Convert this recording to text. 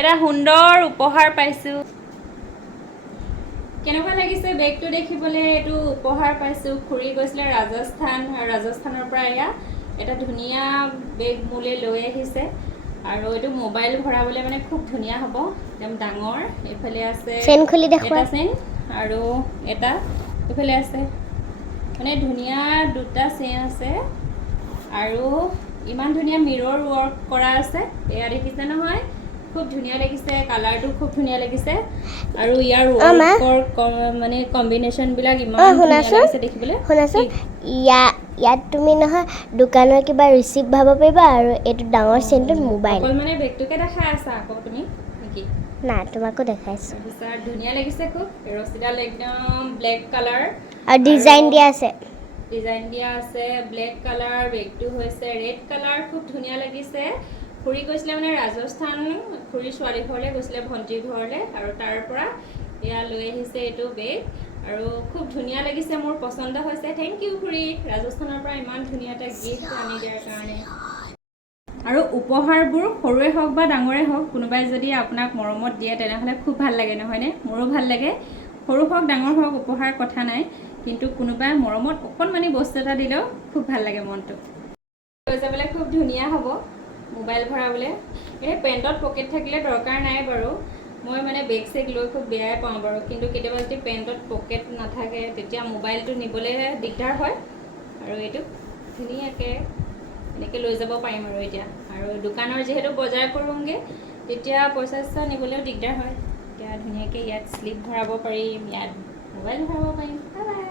এটা সুন্দৰ উপহাৰ পাইছোঁ। কেনেকুৱা লাগিছে বেগটো দেখিবলৈ? এইটো উপহাৰ পাইছোঁ। খুৰী গৈছিলে ৰাজস্থানৰ পৰা এয়া এটা ধুনীয়া বেগ মোলৈ লৈ আহিছে আৰু এইটো মোবাইল ভৰাবলৈ মানে খুব ধুনীয়া হ'ব, একদম ডাঙৰ। এইফালে আছে এটা চেইন আৰু এটা এইফালে আছে, মানে ধুনীয়া দুটা চেইন আছে আৰু ইমান ধুনীয়া মিৰৰ ৱৰ্ক কৰা আছে। এয়া দেখিছে নহয়, খুব ধুনীয়া লাগিছে, কালাৰটো খুব ধুনীয়া লাগিছে আৰু ইয়াৰ ৱৰ্কৰ মানে কম্বিনেশ্যনবিলাক ইমান ধুনীয়া লাগিছে দেখিবলৈ। শুনাচোন, ইয়াত তুমি নহয় দোকানৰ কিবা ৰিচিপ্ট ভৰাব পাৰিবা আৰু এইটো ডাঙৰ চেইনটোত মোবাইল। অকল মানে বেগটোকে দেখাই আছা আকৌ তুমি নেকি? না, তোমাকো দেখাইছোঁ। তাৰপিছত ধুনীয়া লাগিছে খুব, ৰছীডাল একদম ব্লেক কালাৰ আৰু ডিজাইন দিয়া আছে। ব্লেক কালাৰ, বেগটো হৈছে ৰেড কালাৰ, খুব ধুনীয়া লাগিছে। খুৰী গৈছিলে মানে ৰাজস্থান, খুৰী ছোৱালী ঘৰলৈ গৈছিলে, ভণ্টিৰ ঘৰলৈ, আৰু তাৰ পৰা এয়া লৈ আহিছে এইটো বেগ আৰু খুব ধুনীয়া লাগিছে, মোৰ পচন্দ হৈছে। থেংক ইউ খুৰী, ৰাজস্থানৰ পৰা ইমান ধুনীয়া এটা গিফ্ট আনি দিয়াৰ কাৰণে। আৰু উপহাৰবোৰ সৰুৱে হওক বা ডাঙৰে হওক, কোনোবাই যদি আপোনাক মৰমত দিয়ে তেনেহ'লে খুব ভাল লাগে, নহয়নে? মোৰো ভাল লাগে। সৰু হওক ডাঙৰ হওক উপহাৰ কথা নাই, কিন্তু কোনোবাই মৰমত অকণমানি বস্তু এটা দিলেও খুব ভাল লাগে মনটো। লৈ যাবলৈ খুব ধুনীয়া হ'ব মোবাইল ভৰাবলৈ। এই পেণ্টত পকেট থাকিলে দৰকাৰ নাই বাৰু, মই মানে বেগ চেগ লৈ খুব বেয়াই পাওঁ বাৰু, কিন্তু কেতিয়াবা যদি পেণ্টত পকেট নাথাকে তেতিয়া মোবাইলটো নিবলৈ দিগদাৰ হয়। আৰু এইটো ধুনীয়াকৈ এনেকৈ লৈ যাব পাৰিম আৰু এতিয়া। আৰু দোকানৰ যিহেতু বজাৰ কৰোঁগৈ তেতিয়া পইচা চইচা নিবলৈও দিগদাৰ হয়। এতিয়া ধুনীয়াকৈ ইয়াত শ্লিপ ভৰাব পাৰিম, ইয়াত মোবাইল ভৰাব পাৰিম। Bye bye.